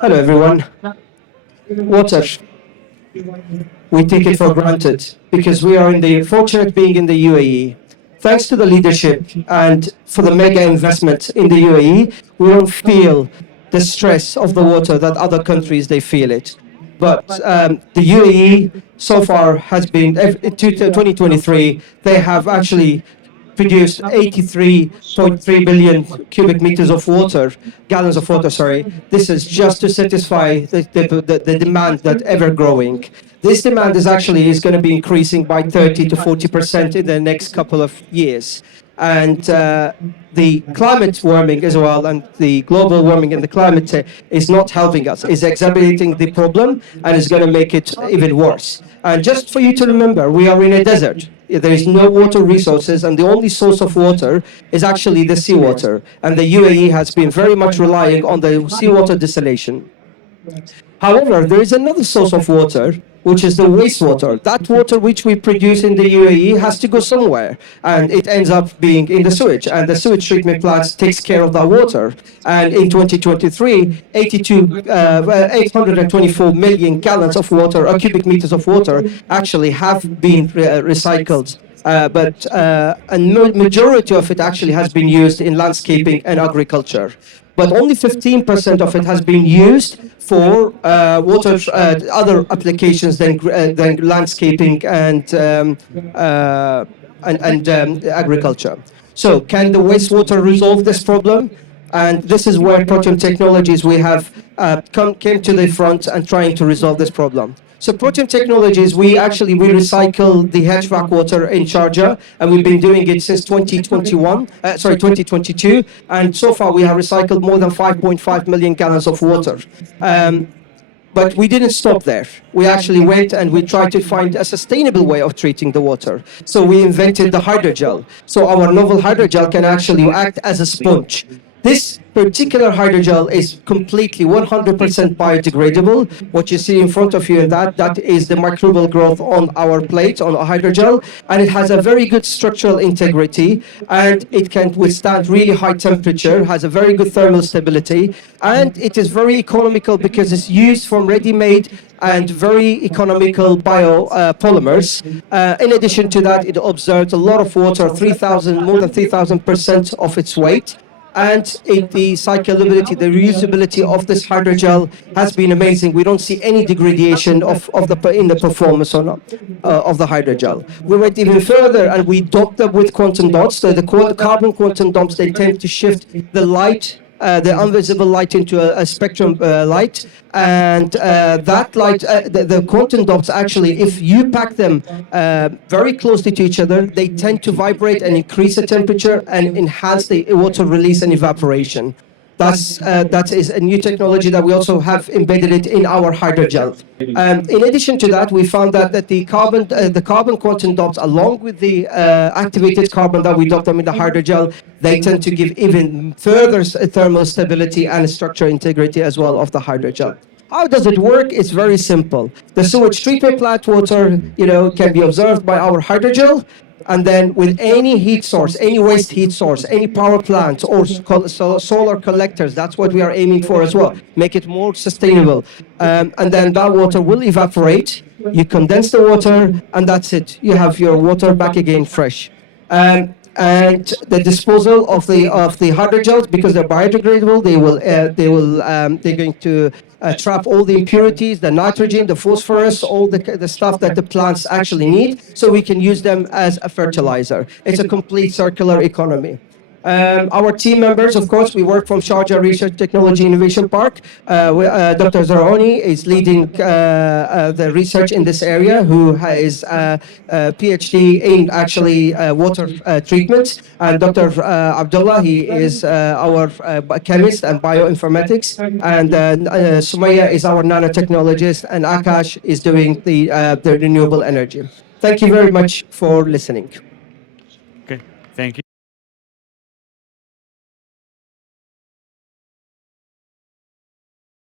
Hello, everyone. Water. We take it for granted because we are in the fortunate being in the UAE. Thanks to the leadership and for the mega investment in the UAE, we don't feel the stress of the water that other countries they feel it. But the UAE so far has been, in 2023, they have actually produced 83.3 billion cubic meters of water, gallons of water, sorry. This is just to satisfy the demand that ever growing. This demand is going to be increasing by 30 to 40% in the next couple of years. And the climate warming as well, and the global warming and the climate is not helping us, is exacerbating the problem and is going to make it even worse. And just for you to remember, we are in a desert. There is no water resources, and the only source of water is actually the seawater. And the UAE has been very much relying on the seawater desalination. However, there is another source of water, which is the wastewater. That water which we produce in the UAE has to go somewhere, and it ends up being in the sewage, and the sewage treatment plants takes care of that water. And in 2023, 824 million gallons of water, or cubic meters of water, actually have been recycled. But a majority of it actually has been used in landscaping and agriculture. But only 15% of it has been used for water, other applications than landscaping and agriculture. So can the wastewater resolve this problem? And this is where Protein Technologies, we have came to the front and trying to resolve this problem. So Protein Technologies, we recycle the HVAC water in Sharjah, and we've been doing it since 2022. And so far we have recycled more than 5.5 million gallons of water. But we didn't stop there. We actually went and we tried to find a sustainable way of treating the water. So we invented the hydrogel. So our novel hydrogel can actually act as a sponge. This particular hydrogel is completely 100% biodegradable. What you see in front of you, that is the microbial growth on our plate, on a hydrogel, and it has a very good structural integrity, and it can withstand really high temperature, has a very good thermal stability, and it is very economical because it's used from ready-made and very economical biopolymers. In addition to that, it absorbs a lot of water, more than 3,000% of its weight. And the cyclability, the reusability of this hydrogel has been amazing. We don't see any degradation in the performance of the hydrogel. We went even further and we doped them with quantum dots. So the carbon quantum dots, they tend to shift the light, the invisible light into a spectrum light. And that light, the quantum dots actually, if you pack them very closely to each other, they tend to vibrate and increase the temperature and enhance the water release and evaporation. That is a new technology that we also have embedded it in our hydrogel. In addition to that, we found that the carbon quantum dots, along with the activated carbon that we dop them in the hydrogel, they tend to give even further thermal stability and structural integrity as well of the hydrogel. How does it work? It's very simple. The sewage treatment plant water, can be observed by our hydrogel. And then with any heat source, any waste heat source, any power plant or solar collectors, that's what we are aiming for as well. Make it more sustainable. And then that water will evaporate. You condense the water, and that's it. You have your water back again fresh. And the disposal of the hydrogels, because they're biodegradable, they're going to trap all the impurities, the nitrogen, the phosphorus, all the stuff that the plants actually need, so we can use them as a fertilizer. It's a complete circular economy. Our team members, of course, we work from Sharjah Research Technology Innovation Park. Dr. Zaroni is leading the research in this area, who is a PhD in actually water treatment. And Dr. Abdullah, he is our chemist and bioinformatics. And Sumaya is our nanotechnologist, and Akash is doing the renewable energy. Thank you very much for listening.